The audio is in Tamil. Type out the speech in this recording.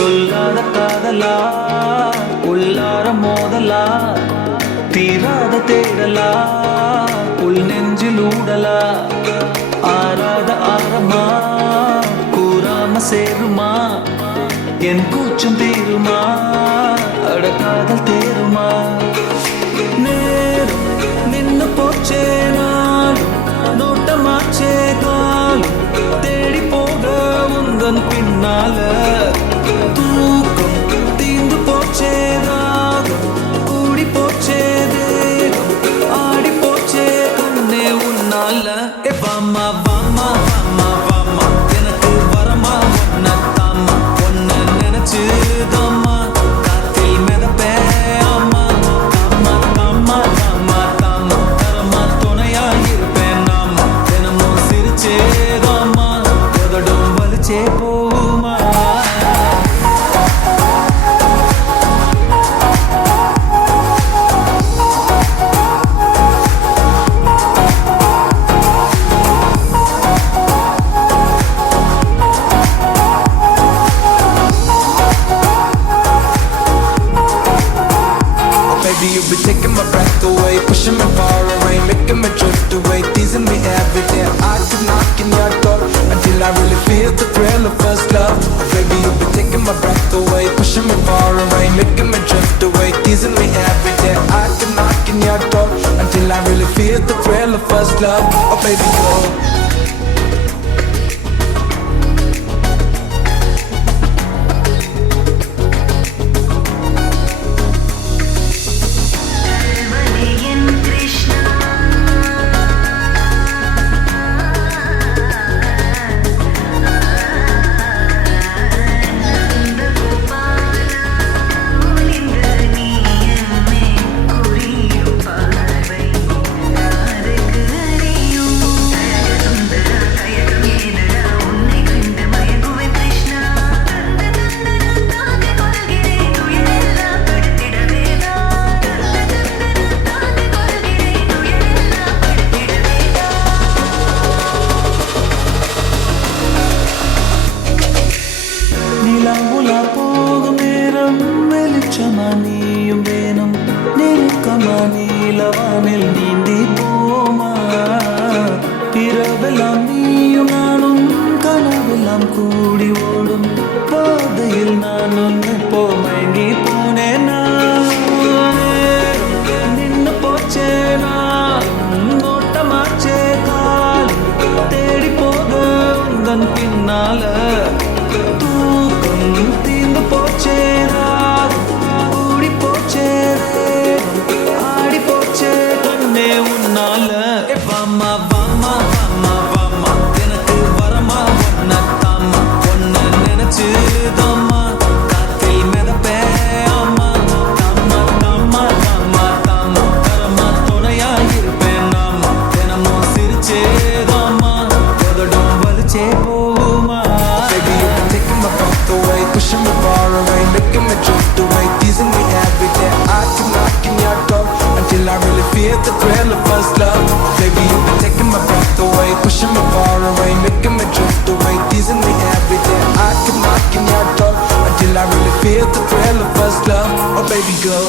சொல்லாத காதலா உள்ளார மோதலா தீராத தேடலா உள் நெஞ்சில் ஊடலா ஆராத ஆரமா கூறாம சேருமா என் கூச்சம் தீருமா அடக்காதல் தேருமா நேரம் நின்னு போச்சே நாளும் நோட்டமாச்சே காலும் தேடி போக உந்தன் பின்னால தூக்கம் தீந்து போச்சே ராகம் கூடி போச்சே தேகம் ஆடி போச்சே கண்ணே உன்னால வாமா வாமா வாமா வாமா எனக்கு வரமா ஒன்ன தாமா ஒன்ன நினைச்சு தாமா காத்தில் மிதப்பே ஆமா தாமா தாமா தாமா தாமா தரமா துணையா இருப்பேன் நாம தினமும் சிரிச்சே தாமா உதடும் வலிச்சே போமா Baby, you be taking my breath away, pushing me far away, making me drift away, teasing me every day. I could knock in your door until I really feel the thrill of first love. Baby, you be taking my breath away, pushing me far away, making me drift away, teasing me every day. I could knock in your door until I really feel the thrill of first love. Oh, baby, go. நிலவுலா போகும் நேரம் வெளிச்சமா நீயும் வேணும் நெருக்கமா நீலவானில் நீந்தி போமா இரவெல்லாம் நீயும் நானும் கனவெல்லாம் கூடி ஓடும் பாதையில் நான் ஒன்று மயங்கி போனேனா நின்னு போச்சேனா நோட்டமாச்சே கால் தேடி போக உந்தன் பின்னால தூக்கம் தீர்ந்து போச்சே கூடி போச்சே ஆடி போச்சே கண்ணே உன்னால வாமா வாமா வாமா வாமா எனக்கு வரமா ஒன்ன தாமா ஒன்ன நினைச்சு தாமா காத்தில் மிதப்பே ஆமா தாமா தாமா தாமா தாமா தரமா துணையா இருப்பேன் நாம தினமும் சிரிச்சே தாமா உதடும் வலிச்சே போகுமா Baby, you been taking my breath away, pushing me far away, making me drift away, teasing me every day. I keep knocking your door until I really feel the thrill of first love. Baby, you been taking my breath away, pushing me far away, making me drift away, teasing me every day. I keep knocking your door until I really feel the thrill of first love. Oh, baby, go.